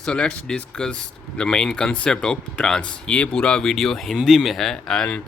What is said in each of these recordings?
So let's discuss the main concept of trans. ये पूरा video Hindi में है and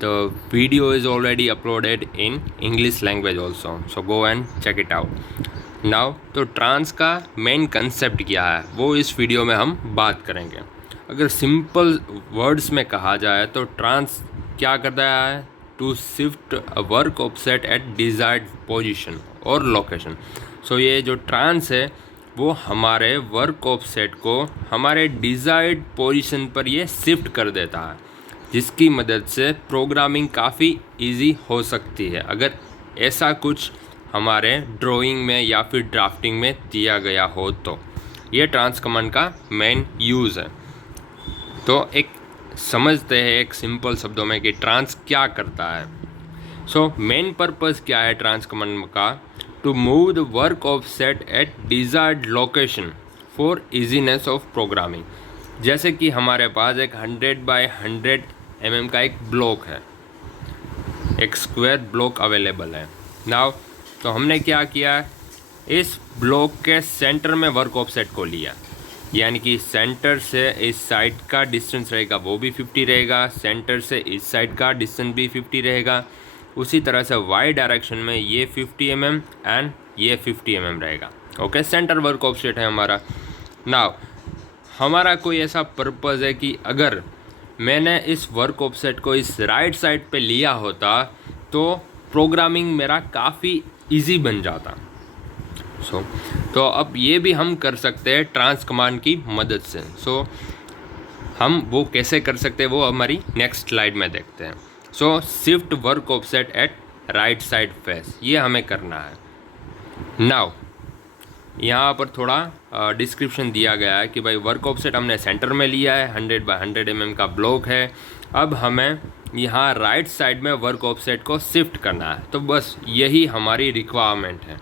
the video is already uploaded in English language also, so go and check it out now. तो trans का main concept क्या है वो इस वीडियो में हम बात करेंगे। अगर सिंपल वर्ड्स में कहा जाए तो ट्रांस क्या करता है, to shift a work offset at desired position और लोकेशन। सो ये जो ट्रांस है वो हमारे वर्क ऑफसेट को हमारे डिज़ायर्ड पोजीशन पर ये शिफ्ट कर देता है, जिसकी मदद से प्रोग्रामिंग काफ़ी इजी हो सकती है अगर ऐसा कुछ हमारे ड्राइंग में या फिर ड्राफ्टिंग में दिया गया हो तो। ये ट्रांस कमांड का मेन यूज़ है। तो एक समझते हैं एक सिंपल शब्दों में कि ट्रांस क्या करता है। सो मेन पर्पस क्या है ट्रांस कमांड का, to move the work offset at desired location for easiness of programming. जैसे कि हमारे पास एक 100 बाय 100 mm का एक ब्लॉक है, एक स्क्वायर ब्लॉक अवेलेबल है नाउ। तो हमने क्या किया, इस ब्लॉक के सेंटर में वर्क ऑफसेट को लिया, यानी कि सेंटर से इस साइड का डिस्टेंस रहेगा वो भी 50 रहेगा, सेंटर से इस साइड का डिस्टेंस भी 50 रहेगा। उसी तरह से वाई डायरेक्शन में ये 50 mm एंड ये 50 mm रहेगा। ओके, सेंटर वर्क ऑफसेट है हमारा। नाउ हमारा कोई ऐसा पर्पज़ है कि अगर मैंने इस वर्क ऑफसेट को इस राइट साइड पे लिया होता तो प्रोग्रामिंग मेरा काफ़ी इजी बन जाता। तो अब ये भी हम कर सकते हैं ट्रांस कमांड की मदद से। हम वो कैसे कर सकते हैं वो हमारी नेक्स्ट स्लाइड में देखते हैं। Shift work offset at right side face, ये हमें करना है। नाउ यहाँ पर थोड़ा डिस्क्रिप्शन दिया गया है कि भाई वर्क ऑफसेट हमने सेंटर में लिया है, 100 बाय 100 mm का ब्लॉक है। अब हमें यहाँ राइट साइड में वर्क ऑफसेट को शिफ्ट करना है, तो बस यही हमारी रिक्वायरमेंट है।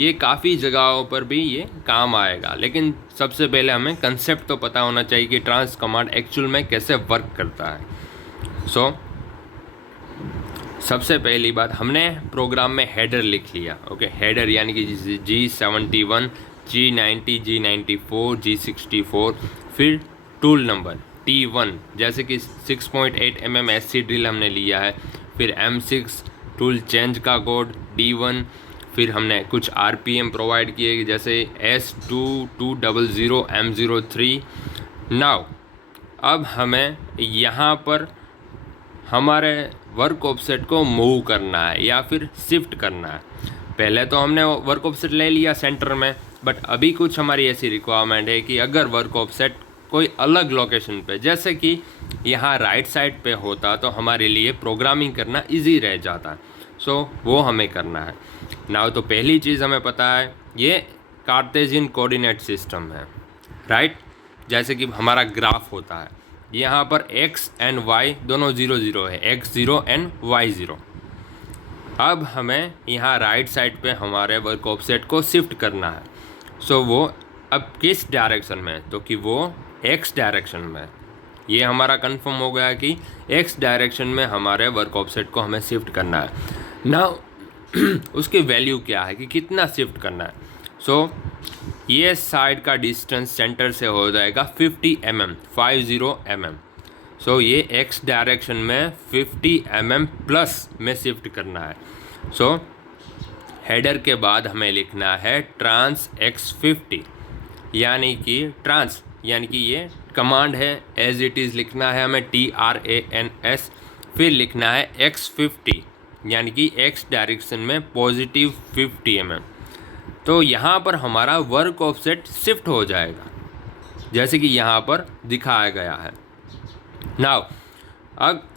ये काफ़ी जगहों पर भी ये काम आएगा, लेकिन सबसे पहले हमें कंसेप्ट तो पता होना चाहिए कि ट्रांस कमांड एक्चुअल में कैसे वर्क करता है। सबसे पहली बात, हमने प्रोग्राम में हेडर लिख लिया। ओके, हेडर यानी कि G71, G90, G94, G64, फिर टूल नंबर T1 जैसे कि 6.8 mm SC ड्रिल हमने लिया है, फिर M6 टूल चेंज का कोड D1, फिर हमने कुछ RPM प्रोवाइड किए जैसे S2200 M03। नाउ अब हमें यहाँ पर हमारे वर्क ऑफसेट को मूव करना है या फिर शिफ्ट करना है। पहले तो हमने वर्क ऑफसेट ले लिया सेंटर में, बट अभी कुछ हमारी ऐसी रिक्वायरमेंट है कि अगर वर्क ऑफसेट कोई अलग लोकेशन पे जैसे कि यहाँ राइट साइड पे होता तो हमारे लिए प्रोग्रामिंग करना इजी रह जाता। वो हमें करना है। नाउ तो पहली चीज़ हमें पता है ये कार्टेशियन कोऑर्डिनेट सिस्टम है, राइट। जैसे कि हमारा ग्राफ होता है, यहाँ पर x एंड y दोनों 0 0 है, x0 एंड y0। अब हमें यहाँ राइट साइड पे हमारे वर्क ऑफसेट को शिफ्ट करना है। वो अब किस डायरेक्शन में, तो कि वो x डायरेक्शन में। ये हमारा कंफर्म हो गया कि x डायरेक्शन में हमारे वर्क ऑफसेट को हमें शिफ्ट करना है। नाउ उसकी वैल्यू क्या है कि कितना शिफ्ट करना है। ये साइड का डिस्टेंस सेंटर से हो जाएगा 50 mm, 50 mm। ये x डायरेक्शन में 50 mm प्लस में शिफ्ट करना है। हेडर के बाद हमें लिखना है ट्रांस x50, यानी कि ये कमांड है, एज इट इज़ लिखना है हमें TRANS, फिर लिखना है x50 यानी कि x डायरेक्शन में पॉजिटिव 50 mm। तो यहाँ पर हमारा वर्क ऑफसेट शिफ्ट हो जाएगा जैसे कि यहाँ पर दिखाया गया है। नाउ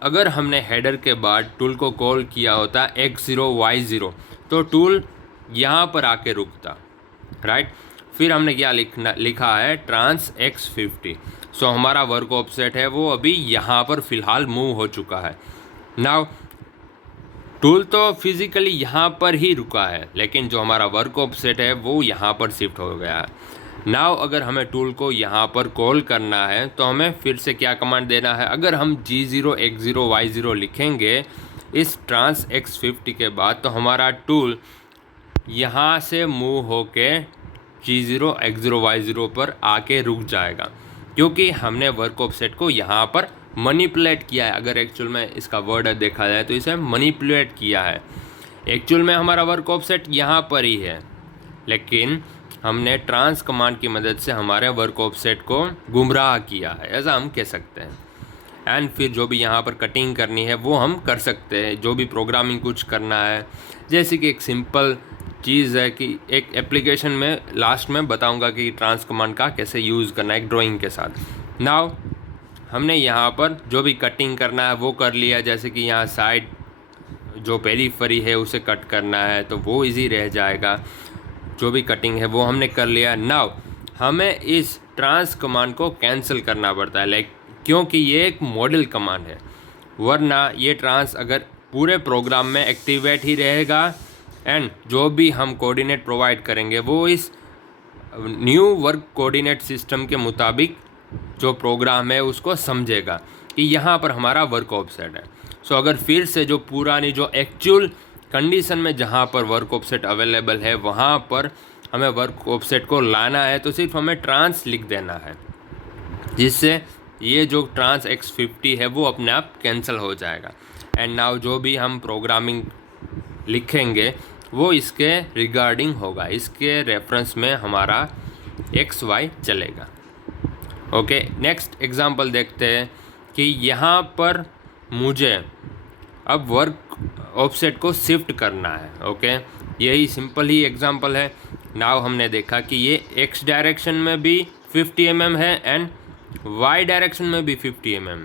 अगर हमने हेडर के बाद टूल को कॉल किया होता x0 y0 तो टूल यहाँ पर आके रुकता, राइट। फिर हमने क्या लिखा है ट्रांस x50। हमारा वर्क ऑफसेट है वो अभी यहाँ पर फ़िलहाल मूव हो चुका है। नाउ टूल तो फिज़िकली यहाँ पर ही रुका है, लेकिन जो हमारा वर्क ऑफसेट है वो यहाँ पर शिफ्ट हो गया है। नाउ अगर हमें टूल को यहाँ पर कॉल करना है तो हमें फिर से क्या कमांड देना है। अगर हम G0 x0 y0 लिखेंगे इस ट्रांस x50 के बाद तो हमारा टूल यहाँ से मूव होके G0 X0 Y0 पर आके रुक जाएगा, क्योंकि हमने वर्क ऑफसेट को यहाँ पर मनीपुलेट किया है। अगर एक्चुअल में इसका वर्ड देखा जाए तो इसे मनीपुलेट किया है। एक्चुअल में हमारा वर्क ऑफसेट यहाँ पर ही है, लेकिन हमने ट्रांस कमांड की मदद से हमारे वर्क ऑफसेट को गुमराह किया है, ऐसा हम कह सकते हैं। एंड फिर जो भी यहाँ पर कटिंग करनी है वो हम कर सकते हैं, जो भी प्रोग्रामिंग कुछ करना है। जैसे कि एक सिंपल चीज़ है कि एक एप्लीकेशन में लास्ट में बताऊंगा कि ट्रांस कमांड का कैसे यूज़ करना है एक ड्राइंग के साथ। नाउ हमने यहाँ पर जो भी कटिंग करना है वो कर लिया। जैसे कि यहाँ साइड जो पेरीफेरी है उसे कट करना है तो वो इजी रह जाएगा। जो भी कटिंग है वो हमने कर लिया। नाउ हमें इस ट्रांस कमांड को कैंसिल करना पड़ता है, क्योंकि ये एक मॉडल कमांड है, वरना ये ट्रांस अगर पूरे प्रोग्राम में एक्टिवेट ही रहेगा एंड जो भी हम कोऑर्डिनेट प्रोवाइड करेंगे वो इस न्यू वर्क कोऑर्डिनेट सिस्टम के मुताबिक जो प्रोग्राम है उसको समझेगा कि यहाँ पर हमारा वर्क ऑफसेट है। सो अगर फिर से जो पुरानी जो एक्चुअल कंडीशन में जहाँ पर वर्क ऑफसेट अवेलेबल है वहाँ पर हमें वर्क ऑफसेट को लाना है तो सिर्फ हमें ट्रांस लिख देना है, जिससे ये जो ट्रांस X50 है वो अपने आप कैंसिल हो जाएगा। एंड नाउ जो भी हम प्रोग्रामिंग लिखेंगे वो इसके रिगार्डिंग होगा, इसके रेफरेंस में हमारा XY चलेगा। ओके, नेक्स्ट एग्जांपल देखते हैं कि यहाँ पर मुझे अब वर्क ऑफसेट को शिफ्ट करना है। ओके, यही सिंपल ही एग्जांपल है। नाउ हमने देखा कि ये X डायरेक्शन में भी 50 mm है एंड Y डायरेक्शन में भी 50 mm,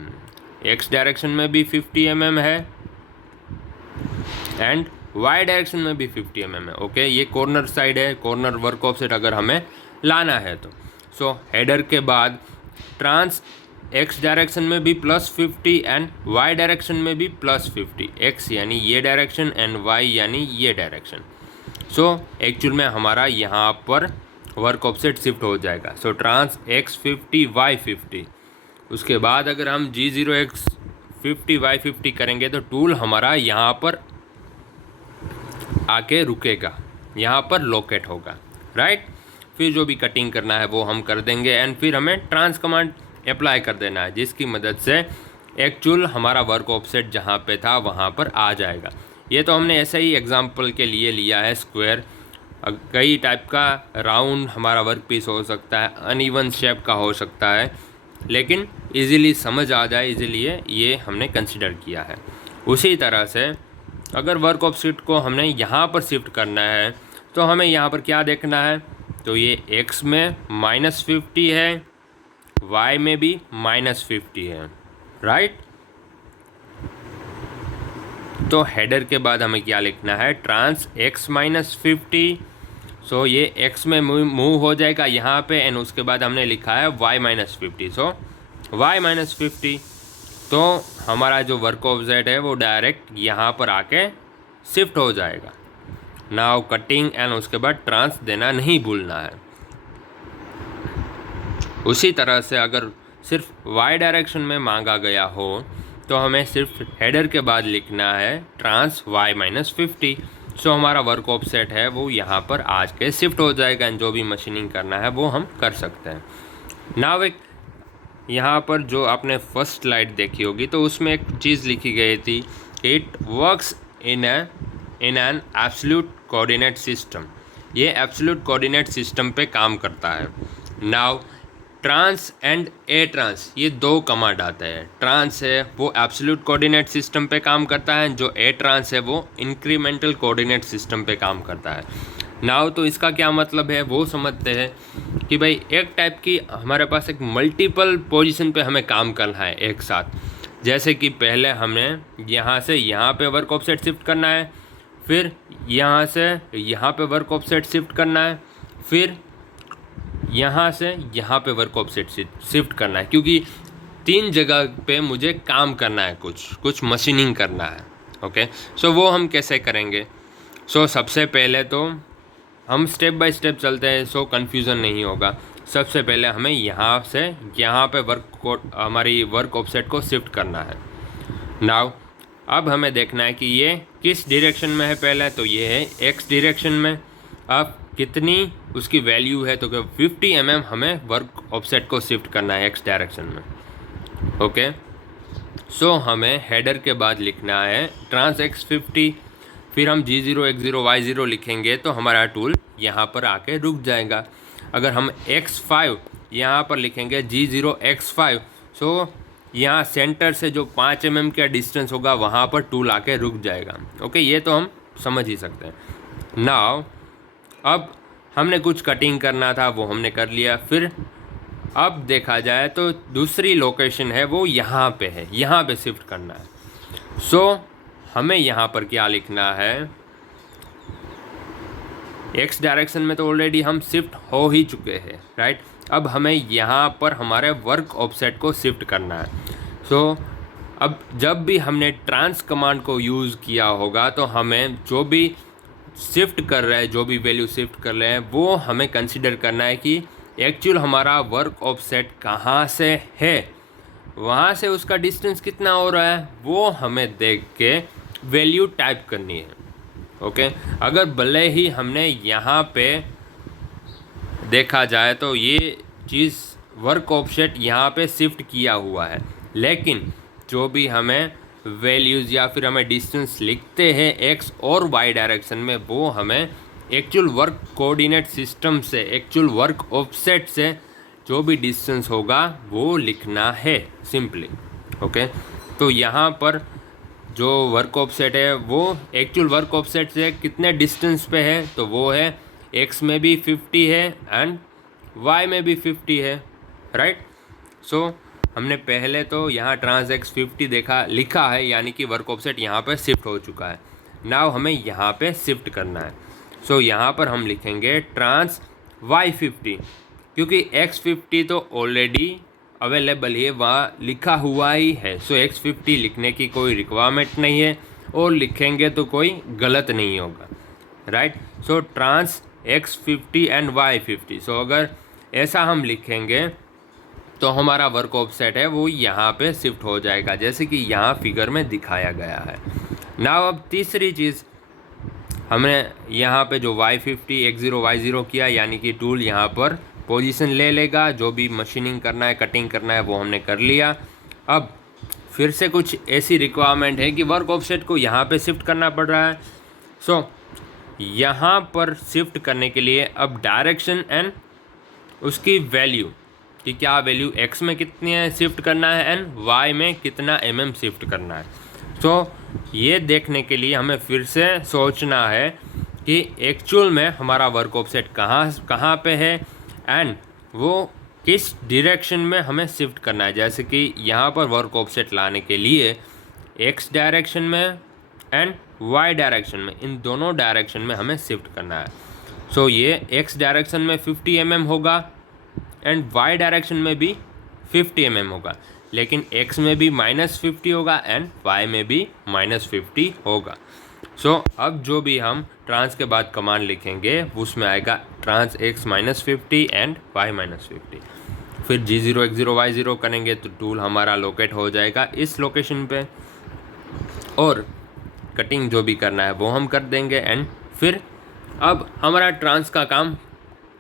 X डायरेक्शन में भी 50 mm है एंड Y डायरेक्शन में भी 50 mm है। ओके, ये कॉर्नर साइड है, कॉर्नर वर्क ऑफसेट अगर हमें लाना है तो। सो हेडर के बाद ट्रांस X डायरेक्शन में भी +50 एंड Y डायरेक्शन में भी +50, X यानी ये डायरेक्शन एंड Y यानी ये डायरेक्शन। सो एक्चुअल में हमारा यहाँ पर वर्क ऑफसेट शिफ्ट हो जाएगा। सो ट्रांस X50 Y50। उसके बाद अगर हम G0 X50 Y50 करेंगे तो टूल हमारा यहाँ पर आके रुकेगा, यहाँ पर लोकेट होगा, राइट। फिर जो भी कटिंग करना है वो हम कर देंगे एंड फिर हमें ट्रांस कमांड अप्लाई कर देना है, जिसकी मदद से एक्चुअल हमारा वर्क ऑफसेट जहाँ पे था वहाँ पर आ जाएगा। ये तो हमने ऐसे ही एग्जांपल के लिए लिया है स्क्वायर। कई टाइप का राउंड हमारा वर्क पीस हो सकता है, अनइवन शेप का हो सकता है, लेकिन इजीली समझ आ जाए इसीलिए ये हमने कंसिडर किया है। उसी तरह से अगर वर्क ऑफसेट को हमने यहाँ पर शिफ्ट करना है तो हमें यहाँ पर क्या देखना है, तो ये X में -50 है, Y में भी -50 है, राइट। तो हेडर के बाद हमें क्या लिखना है, ट्रांस X -50। सो ये X में मूव हो जाएगा यहाँ पे एंड उसके बाद हमने लिखा है Y -50। सो Y -50, तो हमारा जो वर्क ऑफसेट है वो डायरेक्ट यहाँ पर आके शिफ्ट हो जाएगा। नाउ कटिंग एंड उसके बाद ट्रांस देना नहीं भूलना है। उसी तरह से अगर सिर्फ Y डायरेक्शन में मांगा गया हो तो हमें सिर्फ हेडर के बाद लिखना है ट्रांस Y -50। सो हमारा वर्क ऑफसेट है वो यहाँ पर आज के शिफ्ट हो जाएगा एंड जो भी मशीनिंग करना है वो हम कर सकते हैं। नाउ एक यहाँ पर जो आपने फर्स्ट स्लाइड देखी होगी तो उसमें एक चीज़ लिखी गई थी, it works in an absolute coordinate system. ये एब्सोल्यूट कोऑर्डिनेट सिस्टम पे काम करता है। Now trans and A trans, ये दो कमांड आते हैं। ट्रांस है वो एब्सोल्यूट कोऑर्डिनेट सिस्टम पे काम करता है, जो ए ट्रांस है वो इंक्रीमेंटल कोऑर्डिनेट सिस्टम पे काम करता है। नाउ तो इसका क्या मतलब है वो समझते हैं कि भाई एक टाइप की हमारे पास एक मल्टीपल पोजीशन पे हमें काम करना है एक साथ। जैसे कि पहले हमें यहाँ से यहाँ पे वर्क ऑफसेट शिफ्ट करना है, फिर यहाँ से यहाँ पे वर्क ऑफसेट शिफ्ट करना है, फिर यहाँ से यहाँ पे वर्क ऑफसेट शिफ्ट करना है, क्योंकि 3 जगह पे मुझे काम करना है, कुछ मशीनिंग करना है। ओके, सो वो हम कैसे करेंगे। सो सबसे पहले तो हम स्टेप बाय स्टेप चलते हैं, सो कन्फ्यूज़न नहीं होगा। सबसे पहले हमें यहाँ से यहाँ पे हमारी वर्क ऑफसेट को शिफ्ट करना है। नाउ अब हमें देखना है कि ये किस डायरेक्शन में है। पहले तो ये है X डायरेक्शन में। अब कितनी उसकी वैल्यू है, तो 50 mm हमें वर्क ऑफसेट को शिफ्ट करना है एक्स डायरेक्शन में। ओके, सो हमें हेडर के बाद लिखना है ट्रांस x50, फिर हम G0 X0 Y0 लिखेंगे तो हमारा टूल यहाँ पर आके रुक जाएगा। अगर हम X5 यहाँ पर लिखेंगे G0 X5, सो यहाँ सेंटर से जो 5 mm का डिस्टेंस होगा वहाँ पर टूल आके रुक जाएगा। ओके, ये तो हम समझ ही सकते हैं। नाउ अब हमने कुछ कटिंग करना था वो हमने कर लिया। फिर अब देखा जाए तो दूसरी लोकेशन है वो यहाँ पे है, यहाँ पे शिफ्ट करना है। सो हमें यहाँ पर क्या लिखना है, एक्स डायरेक्शन में तो ऑलरेडी हम शिफ्ट हो ही चुके हैं, राइट। अब हमें यहाँ पर हमारे वर्क ऑफसेट को शिफ्ट करना है। सो अब जब भी हमने ट्रांस कमांड को यूज़ किया होगा तो हमें जो भी शिफ्ट कर रहे हैं, जो भी वैल्यू शिफ्ट कर रहे हैं, वो हमें कंसिडर करना है कि एक्चुअल हमारा वर्क ऑफसेट कहाँ से है, वहाँ से उसका डिस्टेंस कितना हो रहा है, वो हमें देख के वैल्यू टाइप करनी है। ओके, अगर भले ही हमने यहाँ पे देखा जाए तो ये चीज़ वर्क ऑफसेट यहाँ पे शिफ्ट किया हुआ है, लेकिन जो भी हमें वैल्यूज़ या फिर हमें डिस्टेंस लिखते हैं एक्स और वाई डायरेक्शन में, वो हमें एक्चुअल वर्क कोऑर्डिनेट सिस्टम से, एक्चुअल वर्क ऑफसेट से जो भी डिस्टेंस होगा वो लिखना है सिंपली। ओके, तो यहाँ पर जो वर्क ऑफसेट है वो एक्चुअल वर्क ऑफसेट से कितने डिस्टेंस पे है, तो वो है एक्स में भी 50 है एंड वाई में भी 50 है, राइट। सो हमने पहले तो यहाँ ट्रांस x50 लिखा है, यानी कि वर्क ऑफसेट यहाँ पे शिफ्ट हो चुका है। नाउ हमें यहाँ पे शिफ्ट करना है। सो यहाँ पर हम लिखेंगे ट्रांस y50, क्योंकि x50 तो ऑलरेडी अवेलेबल है, वहाँ लिखा हुआ ही है। सो x50 लिखने की कोई रिक्वायरमेंट नहीं है, और लिखेंगे तो कोई गलत नहीं होगा, right. So trans x50 and y50, so अगर ऐसा हम लिखेंगे तो हमारा वर्क ऑफसेट है वो यहाँ पे शिफ्ट हो जाएगा, जैसे कि यहाँ फिगर में दिखाया गया है। नाउ अब तीसरी चीज़, हमने यहाँ पे जो y50 x0 y0 किया, यानी कि टूल यहाँ पर पोजीशन ले लेगा, जो भी मशीनिंग करना है, कटिंग करना है, वो हमने कर लिया। अब फिर से कुछ ऐसी रिक्वायरमेंट है कि वर्क ऑफसेट को यहाँ पे शिफ्ट करना पड़ रहा है। सो यहाँ पर शिफ्ट करने के लिए अब डायरेक्शन एंड उसकी वैल्यू कि क्या वैल्यू x में कितनी है शिफ्ट करना है एंड y में कितना mm शिफ्ट करना है। तो ये देखने के लिए हमें फिर से सोचना है कि एक्चुअल में हमारा वर्क ऑफसेट कहाँ पे है एंड वो किस डायरेक्शन में हमें शिफ्ट करना है। जैसे कि यहाँ पर वर्क ऑफसेट लाने के लिए x डायरेक्शन में एंड y डायरेक्शन में, इन दोनों डायरेक्शन में हमें शिफ्ट करना है। सो ये x डायरेक्शन में 50 mm होगा एंड y डायरेक्शन में भी 50 mm होगा, लेकिन x में भी -50 होगा एंड y में भी -50 होगा। सो अब जो भी हम ट्रांस के बाद कमांड लिखेंगे उसमें आएगा ट्रांस x -50 एंड y -50। फिर G0 X0 Y0 करेंगे तो टूल हमारा लोकेट हो जाएगा इस लोकेशन पे, और कटिंग जो भी करना है वो हम कर देंगे। एंड फिर अब हमारा ट्रांस का काम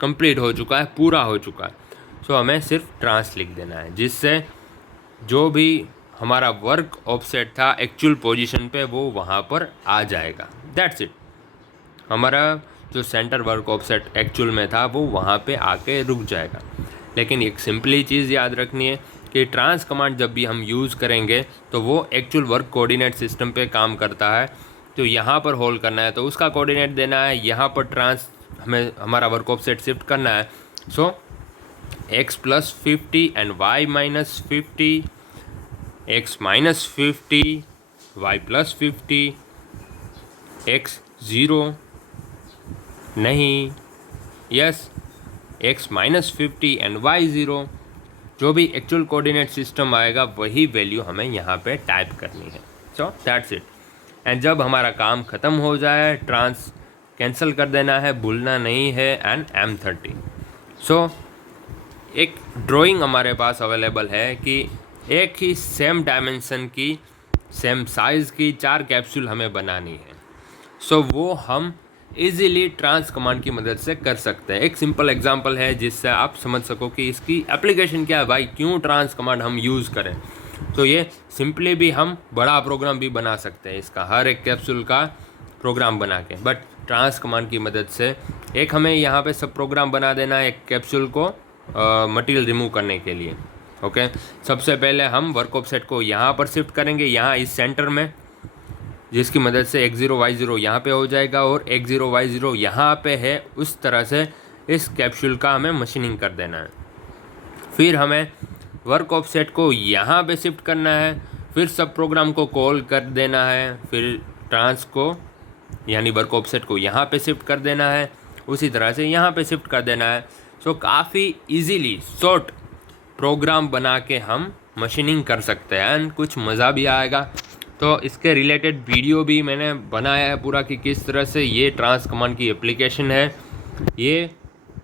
कंप्लीट हो चुका है, पूरा हो चुका है। सो हमें सिर्फ ट्रांस लिख देना है, जिससे जो भी हमारा वर्क ऑफसेट था एक्चुअल पोजीशन पे वो वहाँ पर आ जाएगा। दैट्स इट, हमारा जो सेंटर वर्क ऑफसेट एक्चुअल में था वो वहाँ पे आके रुक जाएगा। लेकिन एक सिंपली चीज़ याद रखनी है कि ट्रांस कमांड जब भी हम यूज़ करेंगे तो वो एक्चुअल वर्क कोऑर्डिनेट सिस्टम पे काम करता है। तो यहाँ पर होल्ड करना है तो उसका कोऑर्डिनेट देना है, यहाँ पर ट्रांस हमें हमारा वर्क ऑफसेट शिफ्ट करना है। सो x +50 and y -50, x -50, y +50, x 0 नहीं, यस x -50 एंड y 0, जो भी एक्चुअल कोऑर्डिनेट सिस्टम आएगा वही वैल्यू हमें यहाँ पे टाइप करनी है। So that's it. एंड जब हमारा काम ख़त्म हो जाए ट्रांस कैंसिल कर देना है, भूलना नहीं है, एंड M30। सो एक ड्राइंग हमारे पास अवेलेबल है कि एक ही सेम डायमेंशन की, सेम साइज़ की 4 कैप्सूल हमें बनानी है। सो वो हम इजीली ट्रांस कमांड की मदद से कर सकते हैं। एक सिंपल एग्जांपल है जिससे आप समझ सको कि इसकी एप्लीकेशन क्या है भाई, क्यों ट्रांस कमांड हम यूज़ करें। तो ये सिंपली भी हम बड़ा प्रोग्राम भी बना सकते हैं इसका, हर एक कैप्सूल का प्रोग्राम बना के, बट ट्रांस कमांड की मदद से एक हमें यहाँ पे सब प्रोग्राम बना देना है एक कैप्सूल को मटेरियल रिमूव करने के लिए। ओके, सबसे पहले हम वर्क ऑफसेट को यहाँ पर शिफ्ट करेंगे, यहाँ इस सेंटर में, जिसकी मदद से X0Y0 यहाँ पे हो जाएगा और X0Y0 यहाँ पे है। उस तरह से इस कैप्सूल का हमें मशीनिंग कर देना है। फिर हमें वर्क ऑफसेट को यहाँ पे शिफ्ट करना है, फिर सब प्रोग्राम को कॉल कर देना है, फिर ट्रांस को यानी वर्क ऑफसेट को यहाँ पे शिफ्ट कर देना है, उसी तरह से यहाँ पे शिफ्ट कर देना है। सो काफ़ी इजीली शॉर्ट प्रोग्राम बना के हम मशीनिंग कर सकते हैं एंड कुछ मज़ा भी आएगा। तो इसके रिलेटेड वीडियो भी मैंने बनाया है पूरा कि किस तरह से ये ट्रांस कमांड की एप्लीकेशन है, ये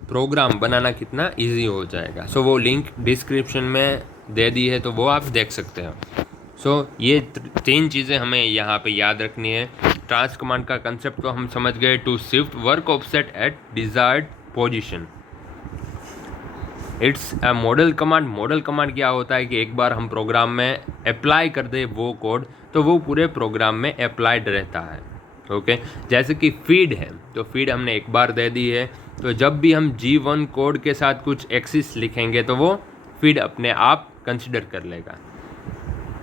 प्रोग्राम बनाना कितना इजी हो जाएगा। सो वो लिंक डिस्क्रिप्शन में दे दी है, तो वो आप देख सकते हो। सो ये 3 चीज़ें हमें यहाँ पे याद रखनी है। ट्रांस कमांड का कंसेप्ट तो हम समझ गए, to shift work offset at desired position. It's a model command. Model command क्या होता है कि एक बार हम प्रोग्राम में अप्लाई कर दे वो कोड, तो वो पूरे प्रोग्राम में अप्लाइड रहता है। ओके, जैसे कि फीड है, तो फीड हमने एक बार दे दी है, तो जब भी हम G1 कोड के साथ कुछ एक्सिस लिखेंगे तो वो फीड अपने आप कंसिडर कर लेगा।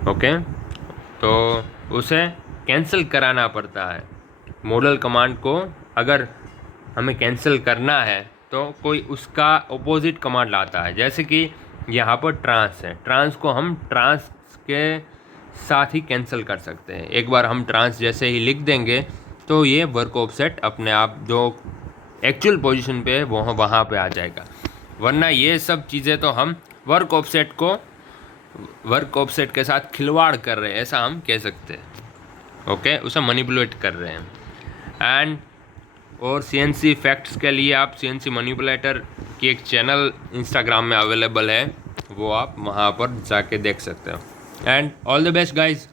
ओके, तो उसे कैंसिल कराना पड़ता है। मॉडल कमांड को अगर हमें कैंसिल करना है तो कोई उसका ऑपोजिट कमांड लाता है, जैसे कि यहाँ पर ट्रांस है, ट्रांस को हम ट्रांस के साथ ही कैंसिल कर सकते हैं। एक बार हम ट्रांस जैसे ही लिख देंगे तो ये वर्क ऑफसेट अपने आप जो एक्चुअल पोजीशन पे है वो वहाँ पे आ जाएगा। वरना ये सब चीज़ें तो हम वर्क ऑफसेट के साथ खिलवाड़ कर रहे हैं, ऐसा हम कह सकते हैं। ओके, उसे मैनिपुलेट कर रहे हैं। एंड और CNC फैक्ट्स के लिए आप CNC मैनिपुलेटर की एक चैनल इंस्टाग्राम में अवेलेबल है, वो आप वहाँ पर जाके देख सकते हो। And all the best guys.